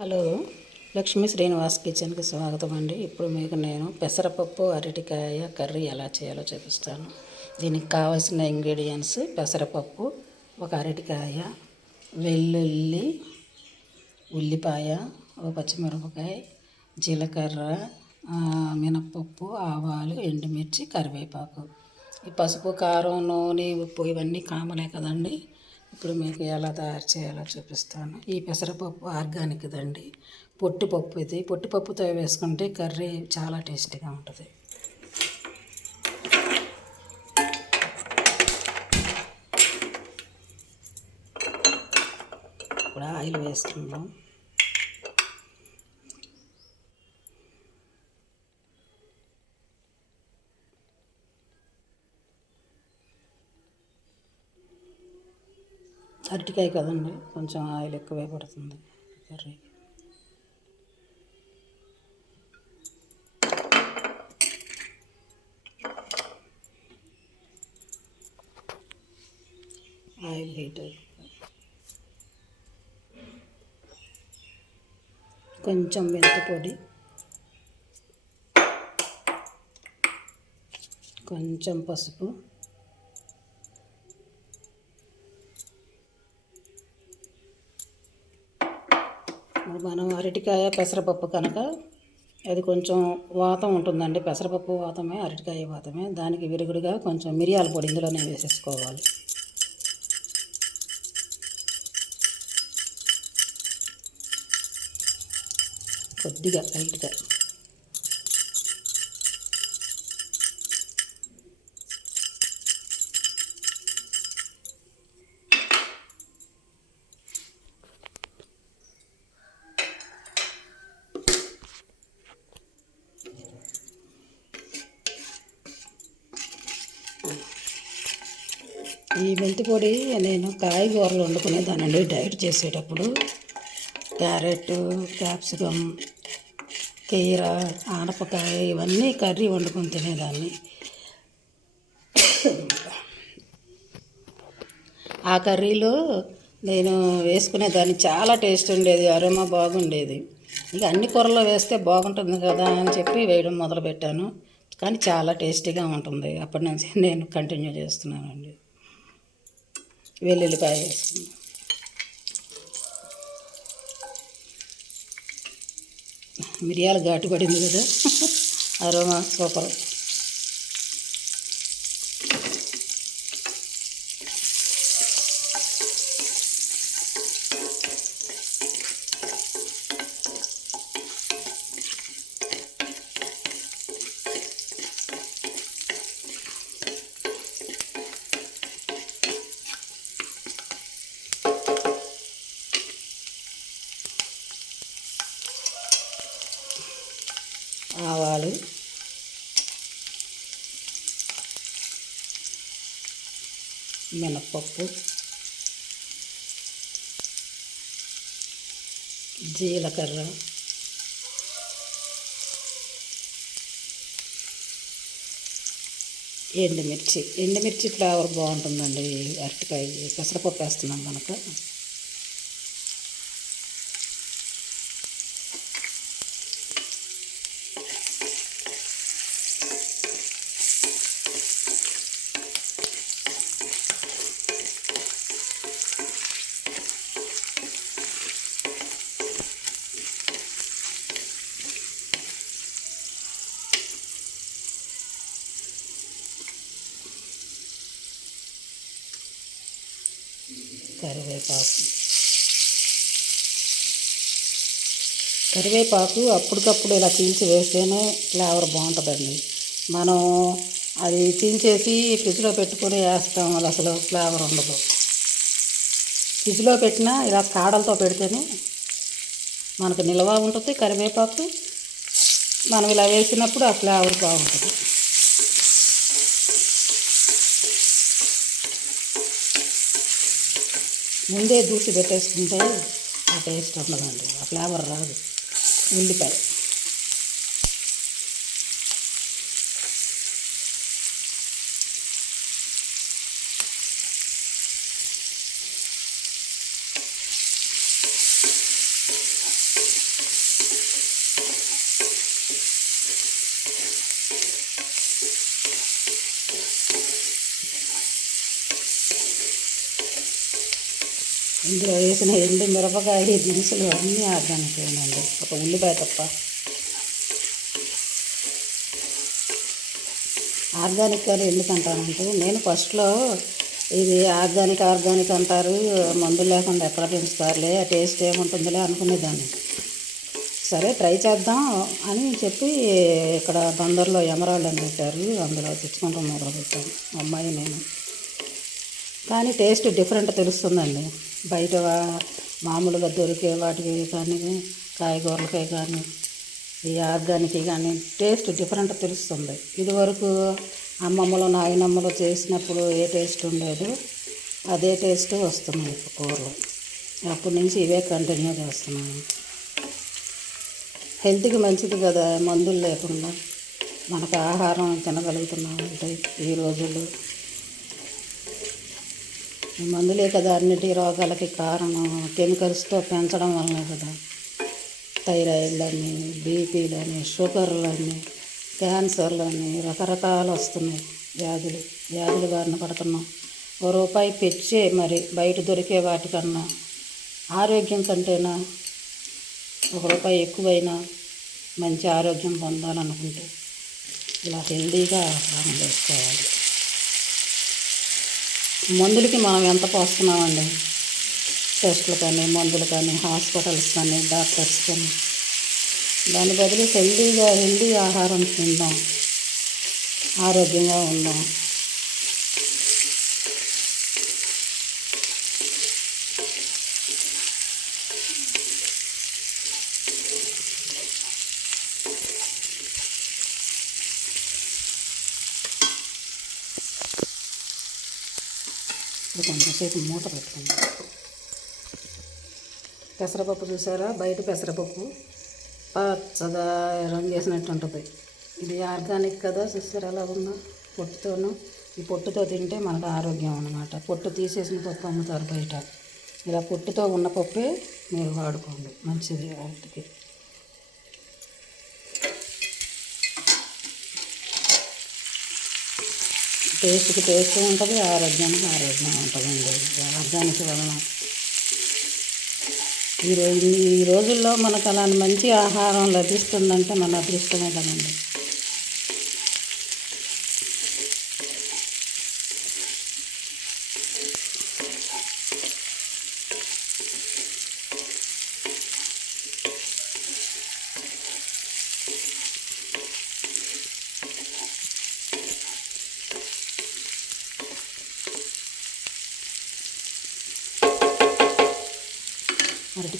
Hello Lakshmi Srinivas కిచెన్కి స్వాగతం అండి. ఇప్పుడు మీకు నేను పెసరపప్పు అరటికాయ కర్రీ ఎలా చేయాలో చూపిస్తాను. దీనికి కావాల్సిన ఇంగ్రీడియంట్స్ పెసరపప్పు ఒక అరటికాయ వెల్లుల్లి ఉల్లిపాయ ఒక పచ్చిమిరపకాయ జీలకర్ర మినప్పప్పు ఆవాలు ఎండుమిర్చి కరివేపాకు. ఈ పసుపు కారం నూనె ఉప్పు ఇవన్నీ కామనే కదండి. ఇప్పుడు మీకు ఎలా తయారు చేయాలో చూపిస్తాను. ఈ పెసరపప్పు ఆర్గానిక్ దండి. పొట్టిపప్పు ఇది. పొట్టిపప్పుతో వేసుకుంటే కర్రీ చాలా టేస్టీగా ఉంటుంది. ఇప్పుడు ఆయిల్ వేసుకుందాం అరటికాయ కదండి కొంచెం ఆయిల్ ఎక్కువే పడుతుంది కర్రీ. ఆయిల్ హీట్ కొంచెం మెంతి పొడి కొంచెం పసుపు మరి మనం అరటికాయ పెసరపప్పు కనుక అది కొంచెం వాతం ఉంటుందండి. పెసరపప్పు వాతమే అరటికాయ వాతమే. దానికి విరుగుడుగా కొంచెం మిరియాల పొడి ఇందులోనే వేసేసుకోవాలి. కొద్దిగా లైట్గా ఈ మెంతి పొడి నేను కాయగూరలు వండుకునేదానండి. డైట్ చేసేటప్పుడు క్యారెట్ క్యాప్సికమ్ కీర ఆనపకాయ ఇవన్నీ కర్రీ వండుకొని తినేదాన్ని. ఆ కర్రీలో నేను వేసుకునేదాన్ని. చాలా టేస్ట్ ఉండేది అరోమా బాగుండేది. ఇక అన్ని కూరల్లో వేస్తే బాగుంటుంది కదా అని చెప్పి వేయడం మొదలుపెట్టాను. కానీ చాలా టేస్టీగా ఉంటుంది. అప్పటి నుంచి నేను కంటిన్యూ చేస్తున్నానండి. వెల్లుల్లిపాయ వేసుకుందాం మిరియాలు ఘాటు పడింది కదా అరోమా సూపర్ ఆవాలు. మినప్పప్పు జీలకర్ర. ఎండుమిర్చి. ఎండుమిర్చి ఫ్లేవర్ బాగుంటుందండి. అరటికాయ పెసరపప్పు వేస్తున్నాం కనుక కరివేపాకు. కరివేపాకు అప్పటికప్పుడు ఇలా చీల్చి వేస్తేనే ఫ్లేవర్ బాగుంటుందండి. మనం అది చీల్చేసి ఫ్రిడ్జ్లో పెట్టుకొని వేస్తాం అది అసలు ఫ్లేవర్ ఉండదు. ఫ్రిడ్జ్లో పెట్టినా ఇలా కాడలతో పెడితేనే మనకు నిల్వ ఉంటుంది. కరివేపాకు మనం ఇలా వేసినప్పుడు ఆ ఫ్లేవర్ బాగుంటుంది. ముందే దూసి పెట్టేసుకుంటే ఆ టేస్ట్ ఉండదండి. ఆ ఫ్లేవర్ రాదు. ఉల్లిపాయ. ఇందులో వేసిన ఎండు మిరపకాయ దినుసులు అన్నీ ఆర్గానిక్ అండి ఒక ఉల్లిపాయ తప్ప. ఆర్గానిక్ అని ఎందుకంటానంటే నేను ఫస్ట్లో ఇది ఆర్గానిక్ ఆర్గానిక్ అంటారు మందులు లేకుండా ఎక్కడ పెంచుతారులే ఆ టేస్ట్ ఏముంటుందిలే అనుకునేదాన్ని. సరే ట్రై చేద్దాం అని చెప్పి ఇక్కడ బందర్లో ఎమరాల్డ్ అని పెట్టారు. అందులో తెచ్చుకుంటాం మొదలు అమ్మాయి నేను. కానీ టేస్ట్ డిఫరెంట్ తెలుస్తుందండి. బయట మామూలుగా దొరికే వాటికి కానీ కాయగూరలకే కానీ ఈ ఆర్గానిక్ కానీ టేస్ట్ డిఫరెంట్ తెలుస్తుంది. ఇదివరకు అమ్మమ్మలు నాయనమ్మలు చేసినప్పుడు ఏ టేస్ట్ ఉండేదో అదే టేస్ట్ వస్తున్నాయి కూరలు. అప్పటి నుంచి ఇవే కంటిన్యూ చేస్తున్నాను హెల్త్కి మంచిది కదా మందులు లేకుండా మనకు ఆహారం తినగలుగుతున్నామంటే ఈ రోజుల్లో మందులే కదా అన్నిటి రోగాలకి కారణం. కెమికల్స్తో పెంచడం వల్లనే కదా. థైరాయిడ్లని బీపీలని షుగర్లని క్యాన్సర్లని రకరకాలు వస్తున్నాయి. వ్యాధులు వ్యాధులు బారిన పడుతున్నాం. ఓ రూపాయి పెచ్చే మరి బయట దొరికే వాటికన్నా ఆరోగ్యం కంటేనా? ఒక రూపాయి ఎక్కువైనా మంచి ఆరోగ్యం పొందాలనుకుంటే ఇలా హెల్దీగా ఆహారం చేసుకోవాలి. మందులకి మనం ఎంత పోస్తున్నామండి? టెస్టులు కానీ మందులు కానీ హాస్పిటల్స్ కానీ డాక్టర్స్ కానీ. దాని బదులు హెల్దీగా హెల్దీ ఆహారం తిందాం. ఆరోగ్యంగా ఉందాం. ఇప్పుడు కొంచెంసేపు మూత పెట్టుకుందాం. పెసరపప్పు చూసారా? బయట పెసరపప్పు పచ్చగా రంగు వేసినట్టు ఉంటుంది. ఇది ఆర్గానిక్ కదా చూసారా? ఎలా ఉందో? పొట్టుతోనూ. ఈ పొట్టుతో తింటే మనకు ఆరోగ్యం అన్నమాట. పొట్టు తీసేసిన పప్పు అమ్ముతారు బయట. ఇలా పొట్టుతో ఉన్న పప్పే మీరు వాడుకోండి. మంచిది వాటికి. టేస్ట్కి టేస్ట్ ఉంటుంది ఆరోగ్యానికి ఆరోగ్యం ఉంటుందండి. ఆర్గానిక్ వలన. ఈ రోజు ఈ రోజుల్లో మనకు అలాంటి మంచి ఆహారం లభిస్తుందంటే మన అదృష్టమే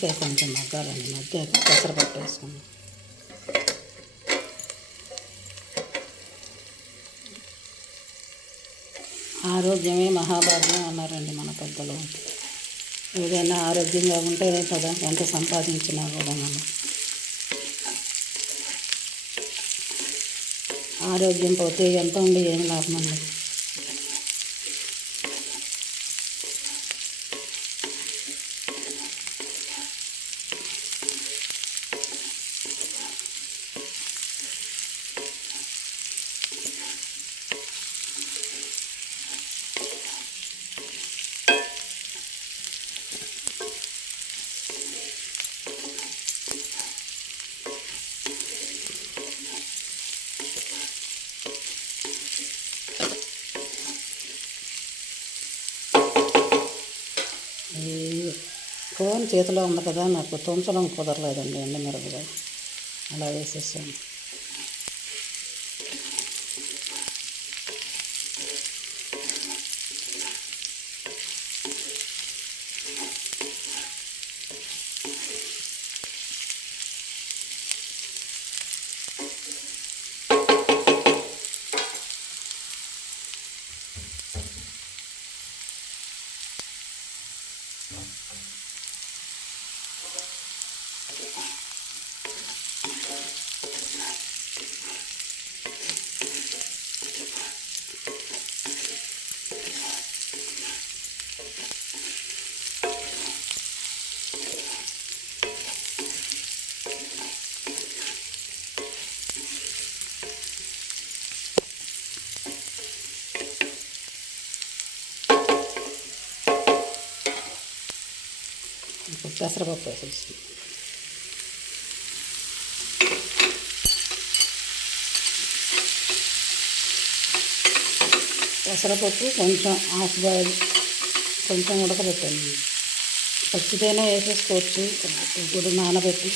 కదండి కొంచెం మగ్గాలండి. మగ్గాక పెసరపప్పు వేసుకుందాం. ఆరోగ్యమే మహాభాగ్యం అన్నారండి మన పెద్దలు. ఏదైనా ఆరోగ్యంగా ఉంటేనే కదా ఎంత సంపాదించినా కూడా మనం. ఆరోగ్యం పోతే ఎంత ఉండి ఏం లాభం అండి ఈ ఫోన్ చేతిలో ఉంది కదా నాకు తుంచడం కుదరలేదండి ఎండ మిరపకాయ అలా వేసేసాను. పెసరపప్పు వేసేసి. పెసరపప్పు కొంచెం హాఫ్ బాయిల్ కొంచెం ఉడకబెట్టండి పచ్చిదైనా వేసేసుకోవచ్చు గుడి నానబెట్టి.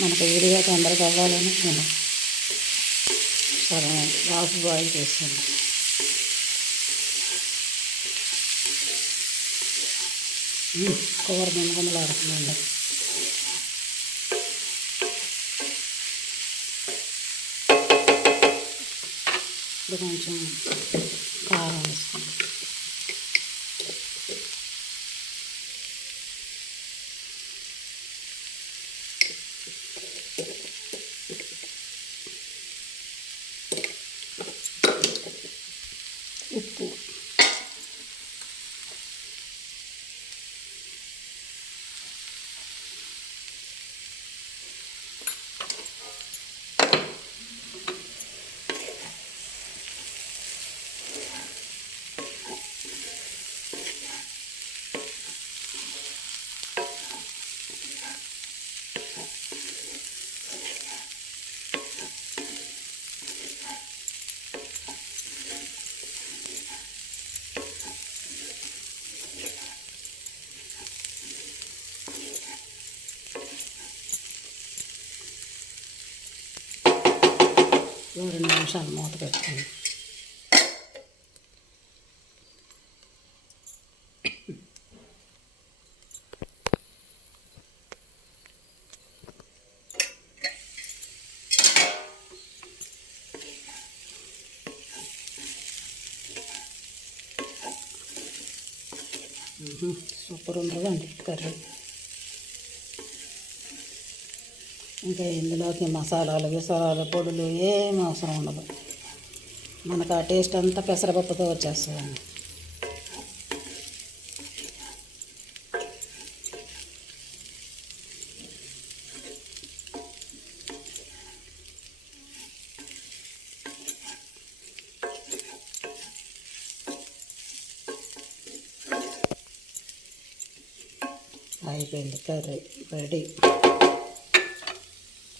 మనకు విడిగా తొందరగా అవ్వాలని నేను సరే హాఫ్ బాయిల్ చేసాను కూర గుమగుమలాడుతుందండి ఇప్పుడు కొంచెం కారం వేసుకుందాం ఉప్పు ఓ రెండు నిమిషాలు మూత పెట్టుకోండి. సూపర్ ఉండదు అండి కర్రీ. ఇంకా ఇందులోకి మసాలాలు విసరాలు పొడులు ఏం అవసరం ఉండదు. మనకు ఆ టేస్ట్ అంతా పెసరపప్పుతో వచ్చేస్తుందండి అయిపోయింది కర్రీ రెడీ.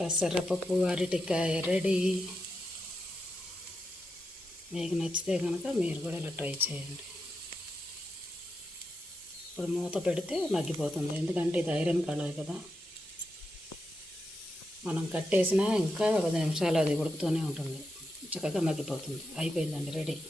పెసరపప్పు అరటికాయ రెడీ. మీకు నచ్చితే కనుక మీరు కూడా ఇలా ట్రై చేయండి. ఇప్పుడు మూత పెడితే మగ్గిపోతుంది. ఎందుకంటే ఇది ఐరన్ కళాయి కదా. మనం కట్టేసినా ఇంకా పది నిమిషాలు అది ఉడుకుతూనే ఉంటుంది. చక్కగా మగ్గిపోతుంది. అయిపోయిందండి రెడీ.